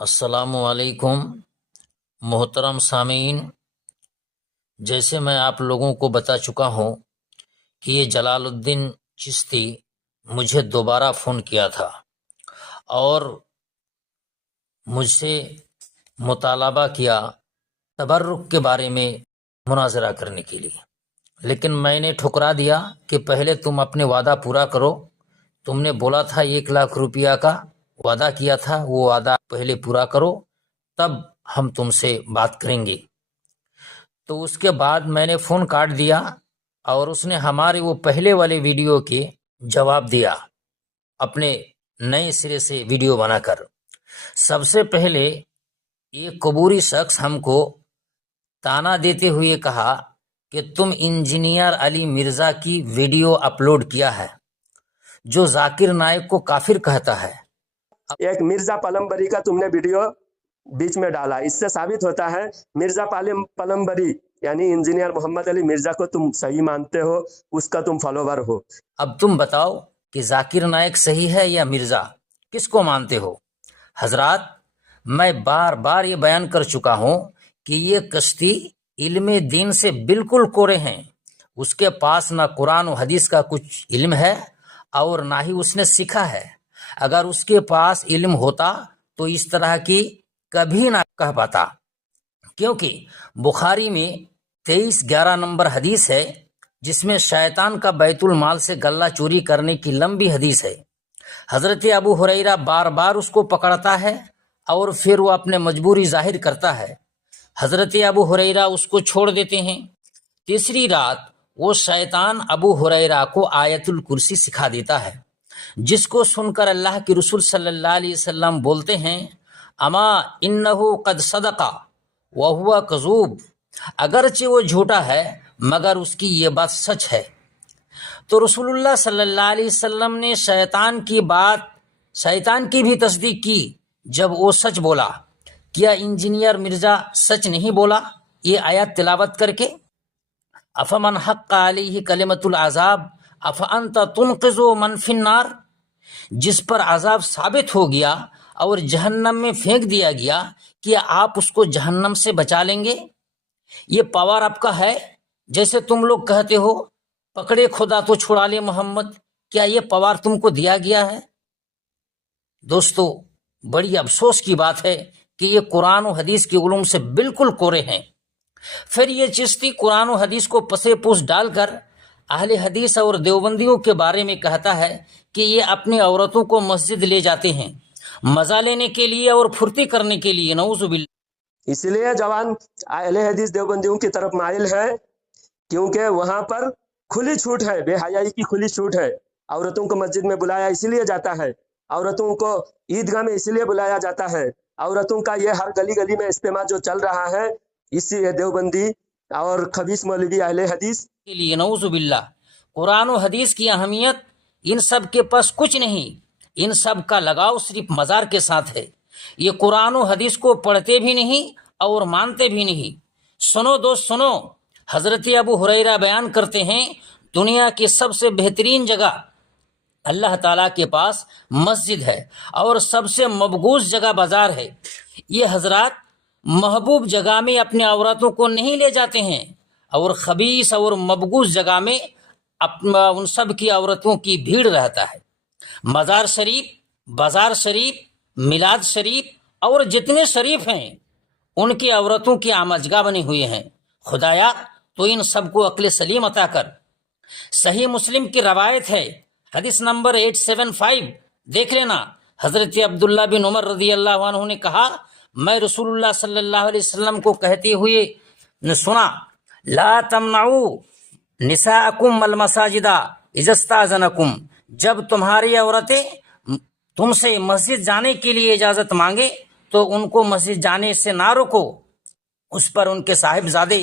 السلام علیکم محترم سامعین، جیسے میں آپ لوگوں کو بتا چکا ہوں کہ یہ جلال الدین چشتی مجھے دوبارہ فون کیا تھا اور مجھ سے مطالبہ کیا تبرک کے بارے میں مناظرہ کرنے کے لیے، لیکن میں نے ٹھکرا دیا کہ پہلے تم اپنے وعدہ پورا کرو۔ تم نے بولا تھا 1,00,000 روپیہ کا وعدہ کیا تھا، وہ وعدہ پہلے پورا کرو، تب ہم تم سے بات کریں گے۔ تو اس کے بعد میں نے فون کاٹ دیا اور اس نے ہمارے وہ پہلے والے ویڈیو کے جواب دیا اپنے نئے سرے سے ویڈیو بنا کر۔ سب سے پہلے ایک قبوری شخص ہم کو تانا دیتے ہوئے کہا کہ تم انجینئر علی مرزا کی ویڈیو اپلوڈ کیا ہے جو ذاکر نائک کو کافر کہتا ہے۔ ایک مرزا پلمبری کا تم نے ویڈیو بیچ میں ڈالا، اس سے ثابت ہوتا ہے مرزا پلمبری یعنی انجینئر محمد علی مرزا کو تم صحیح مانتے ہو، اس کا تم فالوور ہو۔ اب تم بتاؤ کہ ذاکر نائک صحیح ہے یا مرزا، کس کو مانتے ہو؟ حضرات، میں بار بار یہ بیان کر چکا ہوں کہ یہ کشتی علم دین سے بالکل کورے ہیں۔ اس کے پاس نہ قرآن و حدیث کا کچھ علم ہے اور نہ ہی اس نے سیکھا ہے۔ اگر اس کے پاس علم ہوتا تو اس طرح کی کبھی نہ کہہ پاتا، کیونکہ بخاری میں 23-11 نمبر حدیث ہے جس میں شیطان کا بیت المال سے غلہ چوری کرنے کی لمبی حدیث ہے۔ حضرت ابو ہریرہ بار بار اس کو پکڑتا ہے اور پھر وہ اپنے مجبوری ظاہر کرتا ہے۔ حضرت ابو ہریرہ اس کو چھوڑ دیتے ہیں۔ تیسری رات وہ شیطان ابو ہریرہ کو آیت الکرسی سکھا دیتا ہے، جس کو سن کر اللہ کے رسول صلی اللہ علیہ وسلم بولتے ہیں اما انہو قد صدقہ وہو کذوب، اگرچہ وہ جھوٹا ہے مگر اس کی یہ بات سچ ہے۔ تو رسول اللہ صلی اللہ علیہ وسلم نے شیطان کی بھی تصدیق کی جب وہ سچ بولا۔ کیا انجینئر مرزا سچ نہیں بولا یہ آیات تلاوت کر کے؟ افمن حق علیہ کلمۃ العذاب افانت تنقذ من فی النار، جس پر عذاب ثابت ہو گیا اور جہنم میں پھینک دیا گیا، کیا آپ اس کو جہنم سے بچا لیں گے؟ یہ پاور آپ کا ہے؟ جیسے تم لوگ کہتے ہو پکڑے خدا تو چھڑا لے محمد، کیا یہ پاور تم کو دیا گیا ہے؟ دوستو، بڑی افسوس کی بات ہے کہ یہ قرآن و حدیث کے علوم سے بالکل کورے ہیں۔ پھر یہ چشتی قرآن و حدیث کو پسے پوس ڈال کر اہل حدیث اور دیوبندیوں کے بارے میں کہتا ہے کہ یہ اپنی عورتوں کو مسجد لے جاتے ہیں مزہ لینے کے لیے اور پھرتی کرنے کے لیے، نعوذ باللہ۔ اس لیے جوان اہل حدیث دیوبندیوں کی طرف مائل ہے، کیونکہ وہاں پر کھلی چھوٹ ہے، بے حیائی کی کھلی چھوٹ ہے۔ عورتوں کو مسجد میں بلایا اسی لیے جاتا ہے، عورتوں کو عیدگاہ میں اسی لیے بلایا جاتا ہے، عورتوں کا یہ ہر گلی گلی میں اجتماع جو چل رہا ہے، اسی دیوبندی اور خبیث مولوی اہل حدیث کے لیے، نعوذ باللہ۔ قرآن و حدیث کی اہمیت ان سب کے پاس کچھ نہیں، ان سب کا لگاؤ صرف مزار کے ساتھ ہے۔ یہ قرآن و حدیث کو پڑھتے بھی نہیں اور مانتے بھی نہیں۔ سنو دوست سنو، حضرت ابو ہریرہ بیان کرتے ہیں دنیا کی سب سے بہترین جگہ اللہ تعالیٰ کے پاس مسجد ہے اور سب سے مبغوض جگہ بازار ہے۔ یہ حضرات محبوب جگہ میں اپنے عورتوں کو نہیں لے جاتے ہیں اور خبیث اور مبغوض جگہ میں ان سب کی عورتوں کی بھیڑ رہتا ہے۔ مزار شریف، بازار شریف، میلاد شریف اور جتنے شریف ہیں ان کی عورتوں کی آمجگاہ بنے ہوئے ہیں۔ خدایا تو ان سب کو عقل سلیم عطا کر۔ صحیح مسلم کی روایت ہے، حدیث نمبر 875، دیکھ لینا۔ حضرت عبداللہ بن عمر رضی اللہ عنہ نے کہا، میں رسول اللہ صلی اللہ علیہ وسلم کو کہتے ہوئے سنا، لا تمنعوا نساءکم المساجد اذا استاذنکم، جب تمہاری عورتیں تم سے مسجد جانے کے لیے اجازت مانگے تو ان کو مسجد جانے سے نہ روکو۔ اس پر ان کے صاحبزادے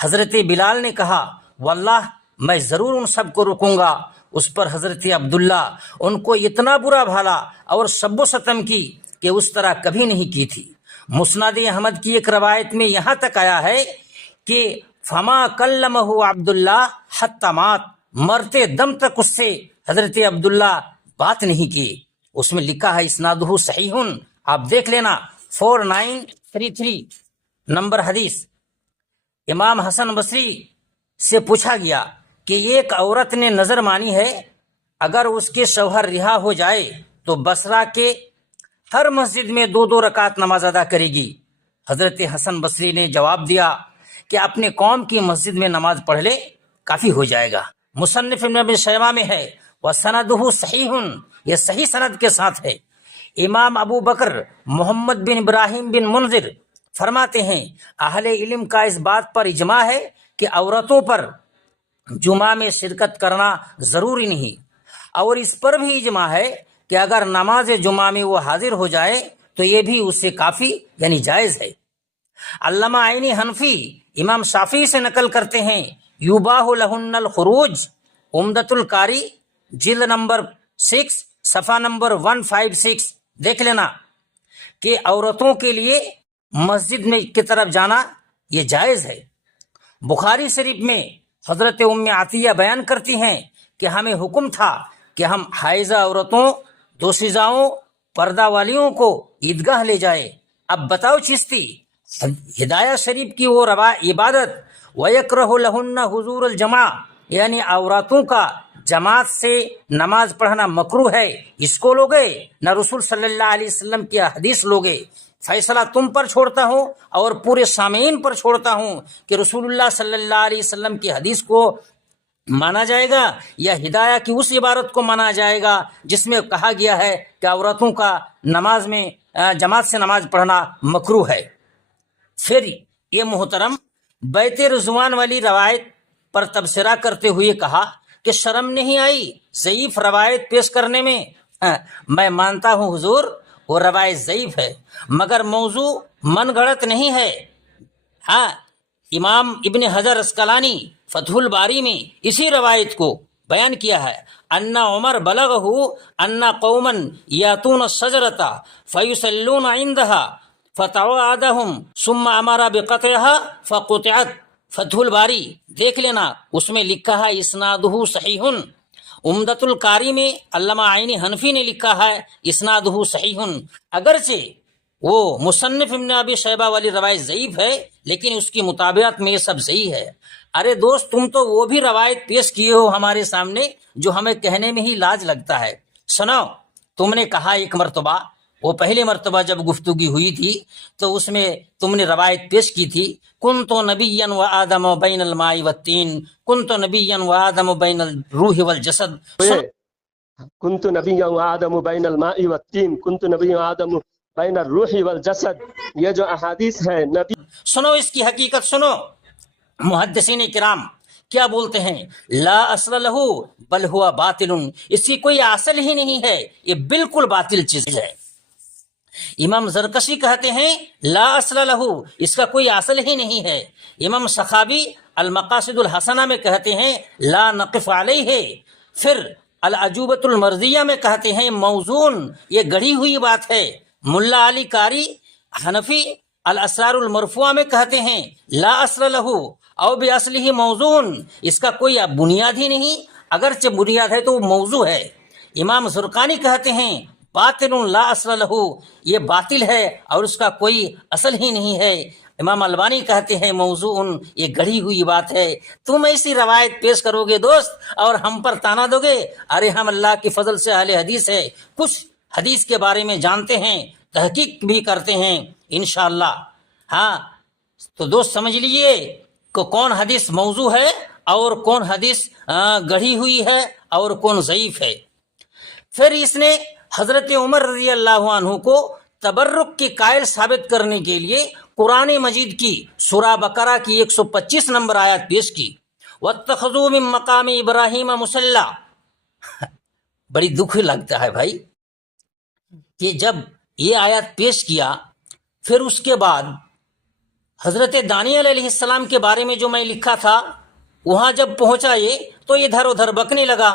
حضرت بلال نے کہا، واللہ میں ضرور ان سب کو روکوں گا۔ اس پر حضرت عبداللہ ان کو اتنا برا بھالا اور سب و ستم کی کہ اس طرح کبھی نہیں کی تھی۔ مسند احمد کی ایک روایت میں یہاں تک آیا ہے کہ فما کلمہ عبداللہ حتی مات، مرتے دم تک اس سے حضرت عبداللہ بات نہیں کی۔ اس میں لکھا ہے اسنادہ صحیح، آپ دیکھ لینا۔ 4933 نمبر حدیث، امام حسن بصری سے پوچھا گیا کہ ایک عورت نے نظر مانی ہے اگر اس کے شوہر رہا ہو جائے تو بصرہ کے ہر مسجد میں 2 رکعت نماز ادا کرے گی۔ حضرت حسن بصری نے جواب دیا کہ اپنے قوم کی مسجد میں نماز پڑھ لے، کافی ہو جائے گا۔ مصنف ابن ابی شیبہ میں ہے وَسَنَدُهُ صحیح، یہ صحیح سند کے ساتھ ہے۔ امام ابو بکر محمد بن ابراہیم بن منذر فرماتے ہیں اہل علم کا اس بات پر اجماع ہے کہ عورتوں پر جمعہ میں شرکت کرنا ضروری نہیں، اور اس پر بھی اجماع ہے کہ اگر نماز جمعہ میں وہ حاضر ہو جائے تو یہ بھی اس سے کافی یعنی جائز ہے۔ علامہ عینی حنفی امام شافعی سے نقل کرتے ہیں یباح لہن الخروج، عمدۃ القاری جلد نمبر 6 صفحہ نمبر 156 دیکھ لینا کہ عورتوں کے لیے مسجد میں کی طرف جانا یہ جائز ہے۔ بخاری شریف میں حضرت ام عطیہ بیان کرتی ہیں کہ ہمیں حکم تھا کہ ہم حائضہ عورتوں، دوشیزاؤں، پردہ والیوں کو عیدگاہ لے جائے۔ اب بتاؤ چشتی، ہدایہ شریف کی وہ عبادت وَيَكْرَهُ لَهُنَّ حضور الجماع، یعنی عورتوں کا جماعت سے نماز پڑھنا مکروہ ہے، اس کو لوگے نہ رسول صلی اللہ علیہ وسلم کی حدیث لوگے۔ فیصلہ تم پر چھوڑتا ہوں اور پورے سامعین پر چھوڑتا ہوں کہ رسول اللہ صلی اللہ علیہ وسلم کی حدیث کو مانا جائے گا یا ہدایہ کی اس عبارت کو مانا جائے گا جس میں کہا گیا ہے کہ عورتوں کا نماز میں جماعت سے نماز پڑھنا مکروہ ہے۔ پھر یہ محترم بیت رضوان والی روایت پر تبصرہ کرتے ہوئے کہا کہ شرم نہیں آئی ضعیف روایت پیش کرنے میں؟ میں مانتا ہوں حضور وہ روایت ضعیف ہے، مگر موضوع من گھڑت نہیں ہے۔ ہاں، امام ابن حجر اسقلانی فتح الباری میں اسی روایت کو بیان کیا ہے، ان عمر بلغہ ان قوما یاتون الشجرۃ فیصلون عندها فتوعدهم ثم امر بقطعها فقطعت۔ فتح الباری دیکھ لینا، اس میں لکھا ہے اسنادہ صحیح۔ عمدۃ القاری میں علامہ عینی حنفی نے لکھا ہے اسنادہ صحیح، اگرچہ وہ مصنف ابن ابی شیبہ والی روایت ضعیف ہے لیکن اس کی مطابقت میں یہ سب صحیح ہے۔ ارے دوست، تم تو وہ بھی روایت پیش کیے ہو ہمارے سامنے جو ہمیں کہنے میں ہی لاج لگتا ہے۔ سنو، تم نے کہا ایک مرتبہ، وہ پہلی مرتبہ جب گفتگو ہوئی تھی تو اس میں تم نے روایت پیش کی تھی کنت نبیا و آدم بین الماء والتین، کنت نبیا و آدم بین الروح والجسد، کنت نبیا و آدم بین الماء والتین، کنت نبیا و آدم بین الروح والجسد، یہ جو احادیث ہے نبی۔ سنو اس کی حقیقت سنو، محدثین کرام کیا بولتے ہیں، لا اصل لہ بل ہوا باطل، اس کی کوئی اصل ہی نہیں ہے، یہ بالکل باطل چیز ہے۔ امام زرکشی کہتے ہیں لا اصل لہ، اس کا کوئی اصل ہی نہیں ہے۔ امام سخاوی المقاصد الحسنہ میں کہتے ہیں لا نقف علیہ۔ پھر العجوبۃ المرضیہ میں کہتے ہیں موزون، یہ گڑھی ہوئی بات ہے۔ ملا علی قاری حنفی الاسرار المرفوعہ میں کہتے ہیں لا اصل لہ او باصلہ موزون، اس کا کوئی بنیاد ہی نہیں، اگرچہ بنیاد ہے تو وہ موضوع ہے۔ امام زرقانی کہتے ہیں باطل لا اصل لہ، یہ باطل ہے اور اس کا کوئی اصل ہی نہیں ہے۔ امام البانی کہتے ہیں موضوع، یہ گڑھی ہوئی بات ہے۔ تم ایسی روایت پیش کرو گے دوست اور ہم پر تانا دو گے؟ ارے ہم اللہ کی فضل سے اہل حدیث ہے، کچھ حدیث کے بارے میں جانتے ہیں، تحقیق بھی کرتے ہیں انشاءاللہ۔ ہاں تو دوست سمجھ لیجئے کہ کون حدیث موضوع ہے اور کون حدیث گڑھی ہوئی ہے اور کون ضعیف ہے۔ پھر اس نے حضرت عمر رضی اللہ عنہ کو تبرک کے قائل ثابت کرنے کے لیے قرآن مجید کی سورہ بقرہ کی 125 نمبر آیت پیش کی، وَاتَّخَذُوا مِن مَّقَامِ إِبْرَاهِيمَ مُصَلًّى۔ بڑی دکھ لگتا ہے بھائی کہ جب یہ آیت پیش کیا، پھر اس کے بعد حضرت دانیال علیہ السلام کے بارے میں جو میں لکھا تھا وہاں جب پہنچا یہ تو ادھر ادھر بکنے لگا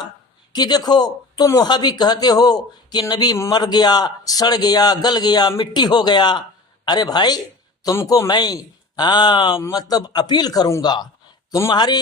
کہ دیکھو تم وہاں بھی کہتے ہو کہ نبی مر گیا، سڑ گیا، گل گیا، مٹی ہو گیا۔ ارے بھائی، تم کو میں مطلب اپیل کروں گا، تمہاری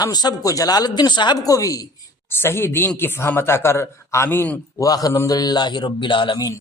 ہم سب کو، جلال الدین صاحب کو بھی صحیح دین کی فہم عطا کر. آمین. واخر الحمدللہ رب العالمین.